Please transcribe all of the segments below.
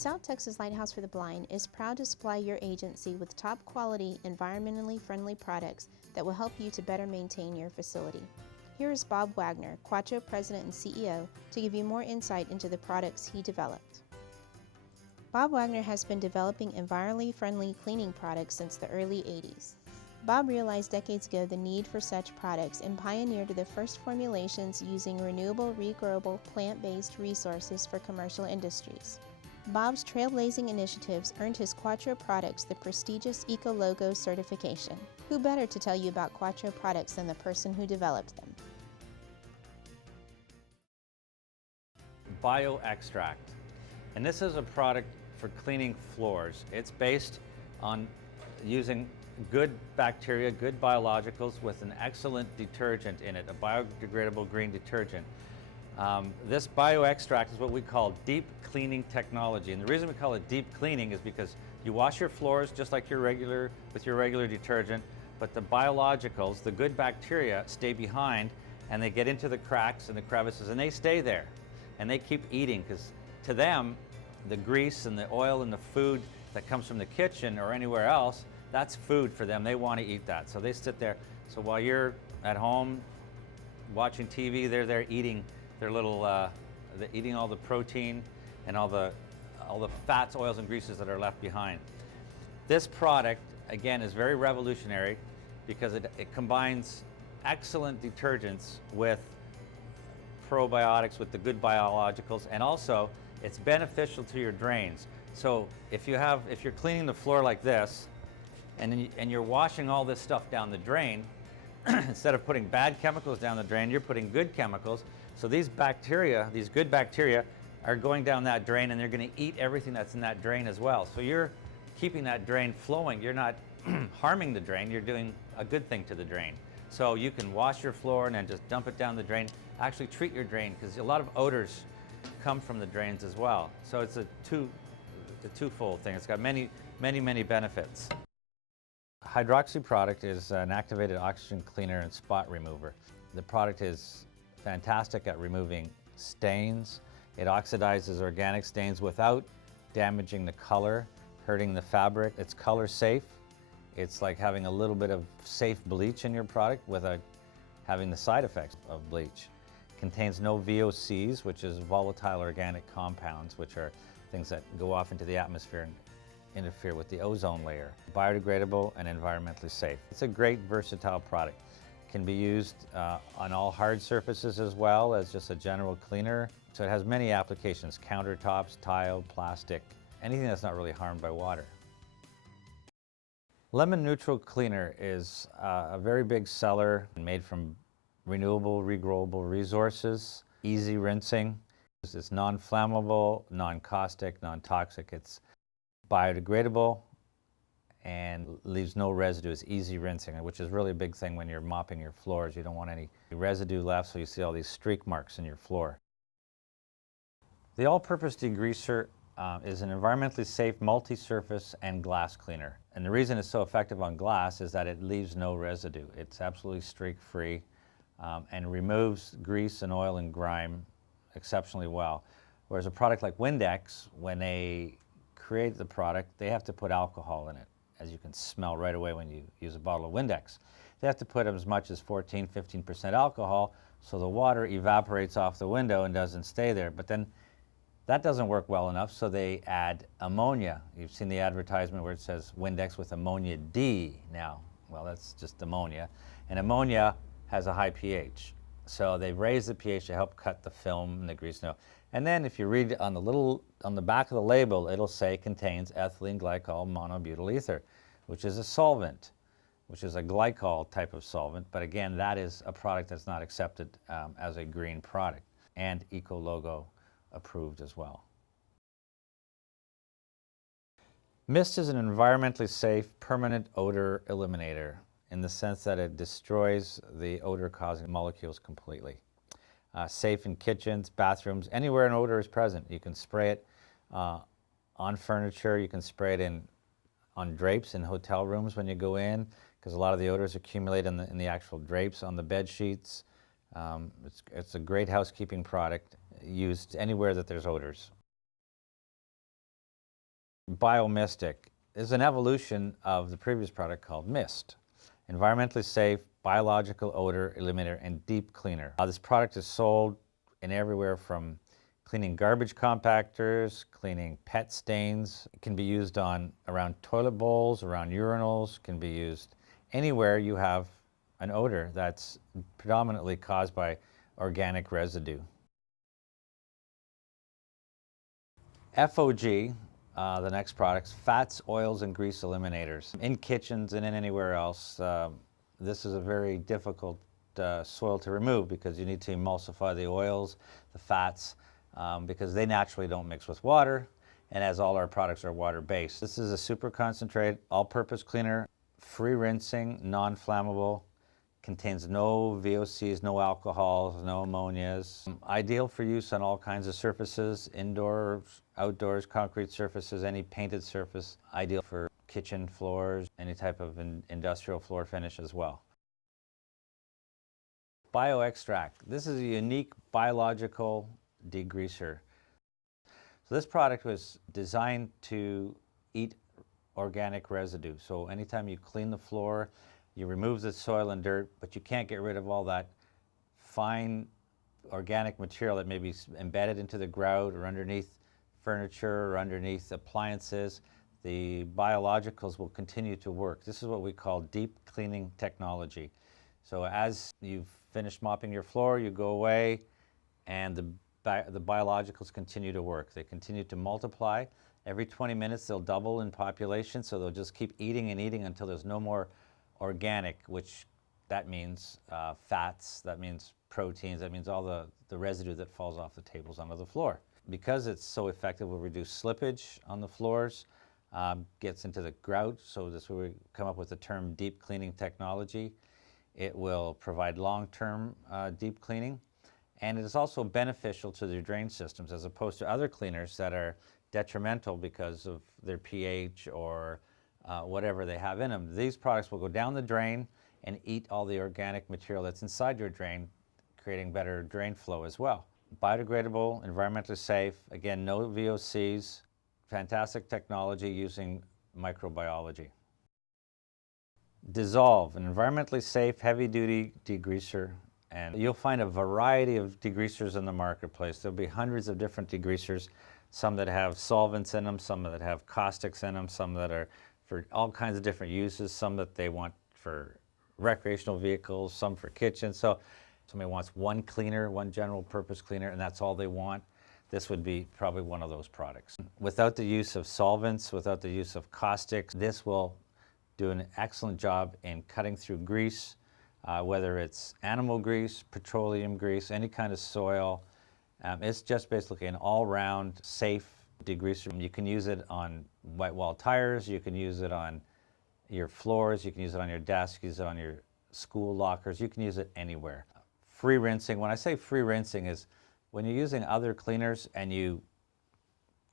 South Texas Lighthouse for the Blind is proud to supply your agency with top quality, environmentally friendly products that will help you to better maintain your facility. Here is Bob Wagner, Qwatro President and CEO, to give you more insight into the products he developed. Bob Wagner has been developing environmentally friendly cleaning products since the early 80s. Bob realized decades ago the need for such products and pioneered the first formulations using renewable, regrowable, plant-based resources for commercial industries. Bob's trailblazing initiatives earned his Qwatro Products the prestigious Eco-Logo certification. Who better to tell you about Qwatro Products than the person who developed them? Bioextract. And this is a product for cleaning floors. It's based on using good bacteria, good biologicals with an excellent detergent in it, a biodegradable green detergent. This bioextract is what we call deep cleaning technology. And the reason we call it deep cleaning is because you wash your floors just like with your regular detergent, but the biologicals, the good bacteria, stay behind and they get into the cracks and the crevices and they stay there. And they keep eating because to them, the grease and the oil and the food that comes from the kitchen or anywhere else, that's food for them. They want to eat that. So they sit there. So while you're at home watching TV, they're there eating their little, eating all the protein and all the fats, oils, and greases that are left behind. This product, again, is very revolutionary because it combines excellent detergents with probiotics, with the good biologicals, and also it's beneficial to your drains. So if you're cleaning the floor like this, and you're washing all this stuff down the drain, instead of putting bad chemicals down the drain, you're putting good chemicals. So these bacteria, these good bacteria, are going down that drain and they're going to eat everything that's in that drain as well. So you're keeping that drain flowing. You're not harming the drain, you're doing a good thing to the drain. So you can wash your floor and then just dump it down the drain. Actually treat your drain because a lot of odors come from the drains as well. So it's a twofold thing. It's got many, many, many benefits. Hydroxy product is an activated oxygen cleaner and spot remover. The product is fantastic at removing stains. It oxidizes organic stains without damaging the color, hurting the fabric. It's color safe. It's like having a little bit of safe bleach in your product without having the side effects of bleach. It contains no VOCs, which is volatile organic compounds, which are things that go off into the atmosphere and interfere with the ozone layer. Biodegradable and environmentally safe. It's a great versatile product. It can be used on all hard surfaces as well as just a general cleaner. So it has many applications: countertops, tile, plastic, anything that's not really harmed by water. Lemon Neutral Cleaner is a very big seller, made from renewable, regrowable resources, easy rinsing. It's non-flammable, non-caustic, non-toxic. It's biodegradable and leaves no residue. It's easy rinsing, which is really a big thing when you're mopping your floors. You don't want any residue left, so you see all these streak marks in your floor. The all-purpose degreaser is an environmentally safe multi-surface and glass cleaner. And the reason it's so effective on glass is that it leaves no residue. It's absolutely streak-free and removes grease and oil and grime exceptionally well. Whereas a product like Windex, when they create the product, they have to put alcohol in it, as you can smell right away when you use a bottle of Windex. They have to put as much as 14–15% alcohol, so the water evaporates off the window and doesn't stay there. But then that doesn't work well enough, so they add ammonia. You've seen the advertisement where it says Windex with ammonia D now. Well, that's just ammonia. And ammonia has a high pH. So they've raised the pH to help cut the film and the grease. And then if you read on the back of the label, it'll say contains ethylene glycol monobutyl ether, which is a solvent, which is a glycol type of solvent. But again, that is a product that's not accepted as a green product, and Eco-Logo approved as well. Mist is an environmentally safe, permanent odor eliminator in the sense that it destroys the odor-causing molecules completely. Safe in kitchens, bathrooms, anywhere an odor is present. You can spray it on furniture. You can spray it on drapes in hotel rooms when you go in, because a lot of the odors accumulate in the actual drapes on the bed sheets. It's a great housekeeping product used anywhere that there's odors. Biomystic is an evolution of the previous product called Mist. Environmentally safe, biological odor eliminator, and deep cleaner. This product is sold in everywhere from cleaning garbage compactors, cleaning pet stains. It can be used around toilet bowls, around urinals, can be used anywhere you have an odor that's predominantly caused by organic residue. FOG, the next products, fats, oils, and grease eliminators. In kitchens and in anywhere else, this is a very difficult soil to remove because you need to emulsify the oils, the fats, because they naturally don't mix with water, and as all our products are water-based. This is a super concentrated, all-purpose cleaner, free rinsing, non-flammable, contains no VOCs, no alcohols, no ammonias. Ideal for use on all kinds of surfaces, indoors, outdoors, concrete surfaces, any painted surface. Ideal for kitchen floors, any type of industrial floor finish as well. Bioextract. This is a unique biological degreaser. So this product was designed to eat organic residue. So anytime you clean the floor, you remove the soil and dirt, but you can't get rid of all that fine organic material that may be embedded into the grout or underneath furniture or underneath appliances. The biologicals will continue to work. This is what we call deep cleaning technology. So as you've finished mopping your floor, you go away and the biologicals continue to work. They continue to multiply. Every 20 minutes they'll double in population, so they'll just keep eating and eating until there's no more organic, which that means fats, that means proteins, that means all the residue that falls off the tables onto the floor. Because it's so effective, we'll reduce slippage on the floors, gets into the grout, so this is where we come up with the term deep cleaning technology. It will provide long-term deep cleaning, and it is also beneficial to their drain systems as opposed to other cleaners that are detrimental because of their pH or whatever they have in them. These products will go down the drain and eat all the organic material that's inside your drain, creating better drain flow as well. Biodegradable, environmentally safe, again, no VOCs, fantastic technology using microbiology. Dissolve, an environmentally safe, heavy-duty degreaser, and you'll find a variety of degreasers in the marketplace. There'll be hundreds of different degreasers, some that have solvents in them, some that have caustics in them, some that are for all kinds of different uses, some that they want for recreational vehicles, some for kitchens. So somebody wants one cleaner, one general purpose cleaner, and that's all they want. This would be probably one of those products. Without the use of solvents, without the use of caustics, this will do an excellent job in cutting through grease, whether it's animal grease, petroleum grease, any kind of soil. It's just basically an all-round safe degreaser. You can use it on white wall tires, you can use it on your floors, you can use it on your desk, use it on your school lockers, you can use it anywhere. Free rinsing, when I say free rinsing is when you're using other cleaners and you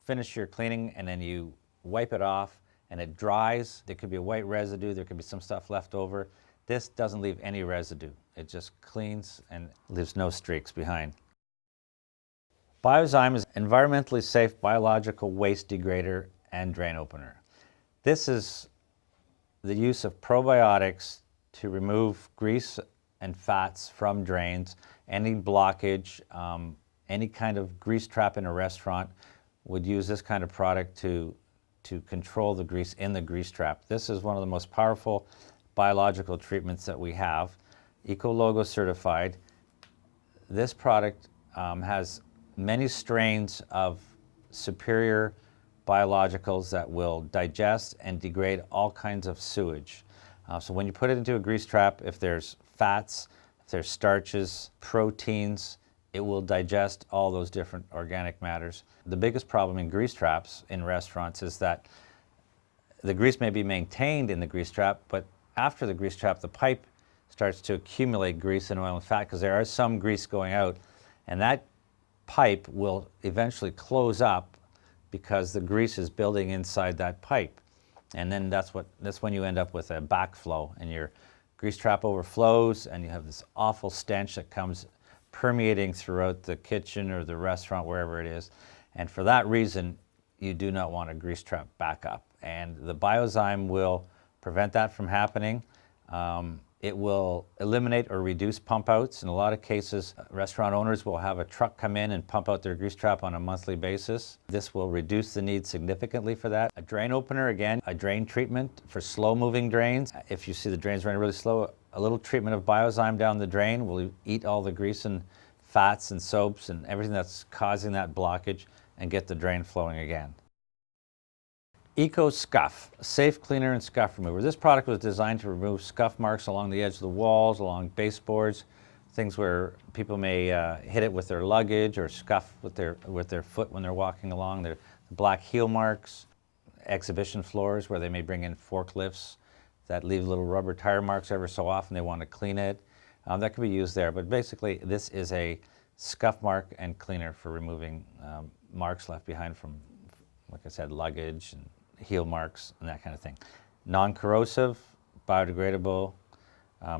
finish your cleaning and then you wipe it off and it dries, there could be a white residue, there could be some stuff left over. This doesn't leave any residue. It just cleans and leaves no streaks behind. Biozyme is an environmentally safe biological waste degrader and drain opener. This is the use of probiotics to remove grease and fats from drains, any blockage, any kind of grease trap in a restaurant would use this kind of product to control the grease in the grease trap. This is one of the most powerful biological treatments that we have, Eco-Logo certified. This product has many strains of superior biologicals that will digest and degrade all kinds of sewage. So when you put it into a grease trap, if there's fats, if there's starches, proteins, it will digest all those different organic matters. The biggest problem in grease traps in restaurants is that the grease may be maintained in the grease trap, but after the grease trap, the pipe starts to accumulate grease and oil and fat because there is some grease going out, and that pipe will eventually close up because the grease is building inside that pipe. And then that's when you end up with a backflow and your grease trap overflows and you have this awful stench that comes permeating throughout the kitchen or the restaurant, wherever it is. And for that reason, you do not want a grease trap backup. And the Biozyme will prevent that from happening. It will eliminate or reduce pump outs. In a lot of cases, restaurant owners will have a truck come in and pump out their grease trap on a monthly basis. This will reduce the need significantly for that. A drain opener, again, a drain treatment for slow moving drains. If you see the drains running really slow, a little treatment of Biozyme down the drain will eat all the grease and fats and soaps and everything that's causing that blockage and get the drain flowing again. Eco Scuff, safe cleaner and scuff remover. This product was designed to remove scuff marks along the edge of the walls, along baseboards, things where people may hit it with their luggage or scuff with their foot when they're walking along. Their black heel marks, exhibition floors where they may bring in forklifts that leave little rubber tire marks every so often. They want to clean it. That can be used there, but basically this is a scuff mark and cleaner for removing marks left behind from, like I said, luggage and heel marks and that kind of thing. Non-corrosive, biodegradable,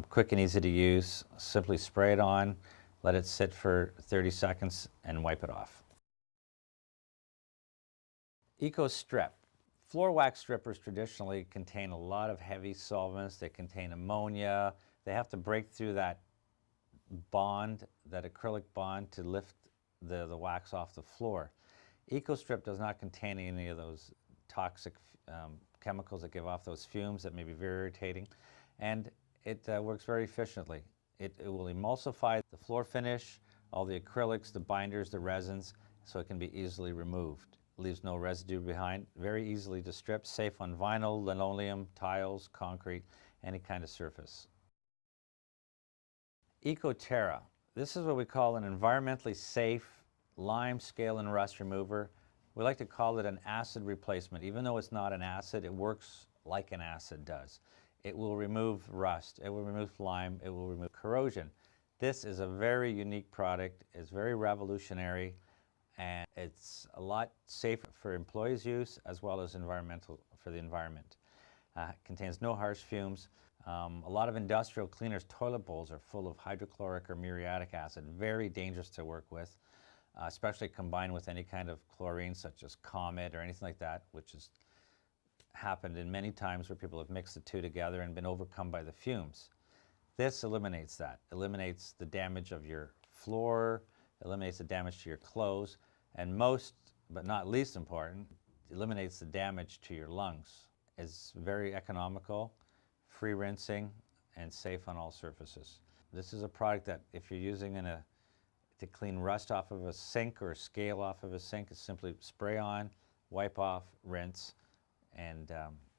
quick and easy to use. Simply spray it on, let it sit for 30 seconds and wipe it off. Eco Strip. Floor wax strippers traditionally contain a lot of heavy solvents. They contain ammonia. They have to break through that bond, that acrylic bond, to lift the wax off the floor. Eco Strip does not contain any of those toxic chemicals that give off those fumes that may be very irritating, and it works very efficiently. It will emulsify the floor finish, all the acrylics, the binders, the resins, so it can be easily removed. Leaves no residue behind, very easily to strip, safe on vinyl, linoleum, tiles, concrete, any kind of surface. EcoTerra. This is what we call an environmentally safe lime, scale, and rust remover. We like to call it an acid replacement. Even though it's not an acid, it works like an acid does. It will remove rust, it will remove lime, it will remove corrosion. This is a very unique product. It's very revolutionary, and it's a lot safer for employees' use as well as environmental for the environment. Contains no harsh fumes. A lot of industrial cleaners' toilet bowls are full of hydrochloric or muriatic acid, very dangerous to work with. Especially combined with any kind of chlorine such as Comet or anything like that, which has happened in many times where people have mixed the two together and been overcome by the fumes. This eliminates that, eliminates the damage of your floor, eliminates the damage to your clothes, and most, but not least important, eliminates the damage to your lungs. It's very economical, free rinsing, and safe on all surfaces. This is a product that if you're using to clean rust off of a sink or a scale off of a sink, is simply spray on, wipe off, rinse, and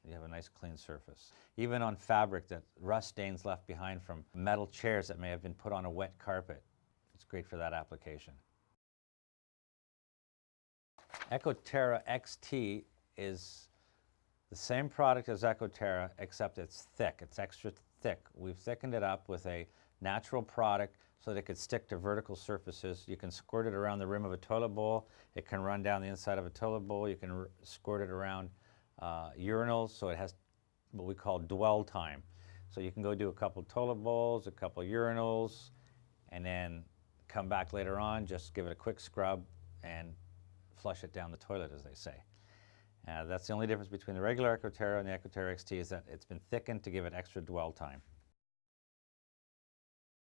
you have a nice clean surface. Even on fabric, that rust stains left behind from metal chairs that may have been put on a wet carpet, it's great for that application. EcoTerra XT is the same product as EcoTerra, except it's thick. It's extra thick. We've thickened it up with a natural product so that it could stick to vertical surfaces. You can squirt it around the rim of a toilet bowl. It can run down the inside of a toilet bowl. You can squirt it around urinals, so it has what we call dwell time. So you can go do a couple toilet bowls, a couple urinals, and then come back later on, just give it a quick scrub and flush it down the toilet, as they say. That's the only difference between the regular EcoTerra and the EcoTerra XT, is that it's been thickened to give it extra dwell time.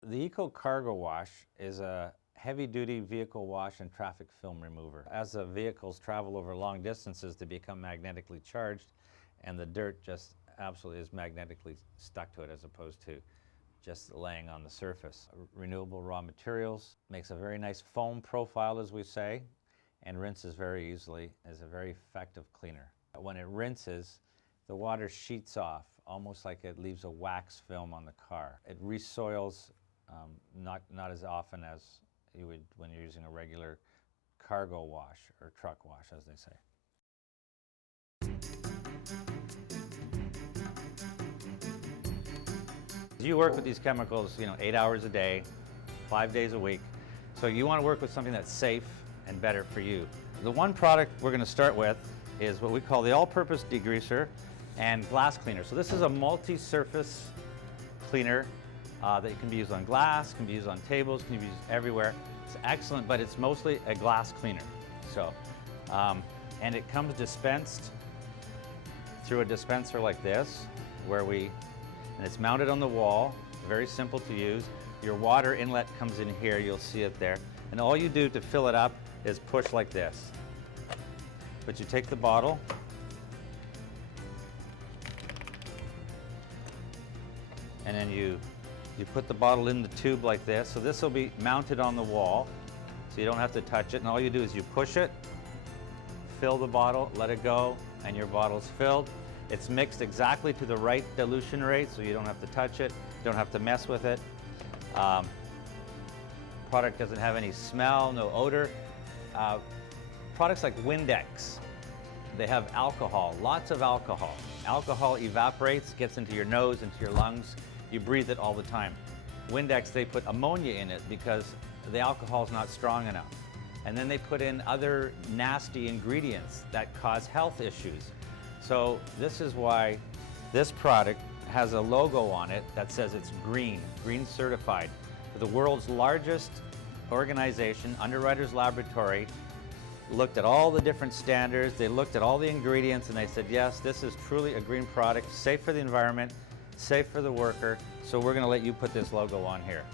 The Eco Cargo Wash is a heavy-duty vehicle wash and traffic film remover. As the vehicles travel over long distances, they become magnetically charged, and the dirt just absolutely is magnetically stuck to it as opposed to just laying on the surface. Renewable raw materials, makes a very nice foam profile, as we say, and rinses very easily, is a very effective cleaner. When it rinses, the water sheets off, almost like it leaves a wax film on the car. It resoils not as often as you would when you're using a regular cargo wash or truck wash, as they say. You work with these chemicals, 8 hours a day, 5 days a week. So you want to work with something that's safe and better for you. The one product we're going to start with is what we call the all-purpose degreaser and glass cleaner. So this is a multi-surface cleaner that can be used on glass, can be used on tables, can be used everywhere. It's excellent, but it's mostly a glass cleaner. So And it comes dispensed through a dispenser like this, and it's mounted on the wall, very simple to use. Your water inlet comes in here, you'll see it there. And all you do to fill it up is push like this. But you take the bottle, and then you put the bottle in the tube like this. So this will be mounted on the wall, so you don't have to touch it. And all you do is you push it, fill the bottle, let it go, and your bottle's filled. It's mixed exactly to the right dilution rate, so you don't have to touch it, you don't have to mess with it. Product doesn't have any smell, no odor. Products like Windex, they have alcohol, lots of alcohol. Alcohol evaporates, gets into your nose, into your lungs. You breathe it all the time. Windex, they put ammonia in it because the alcohol is not strong enough. And then they put in other nasty ingredients that cause health issues. So this is why this product has a logo on it that says it's green certified. The world's largest organization, Underwriters Laboratory, looked at all the different standards, they looked at all the ingredients, and they said, yes, this is truly a green product, safe for the environment, safe for the worker, so we're going to let you put this logo on here.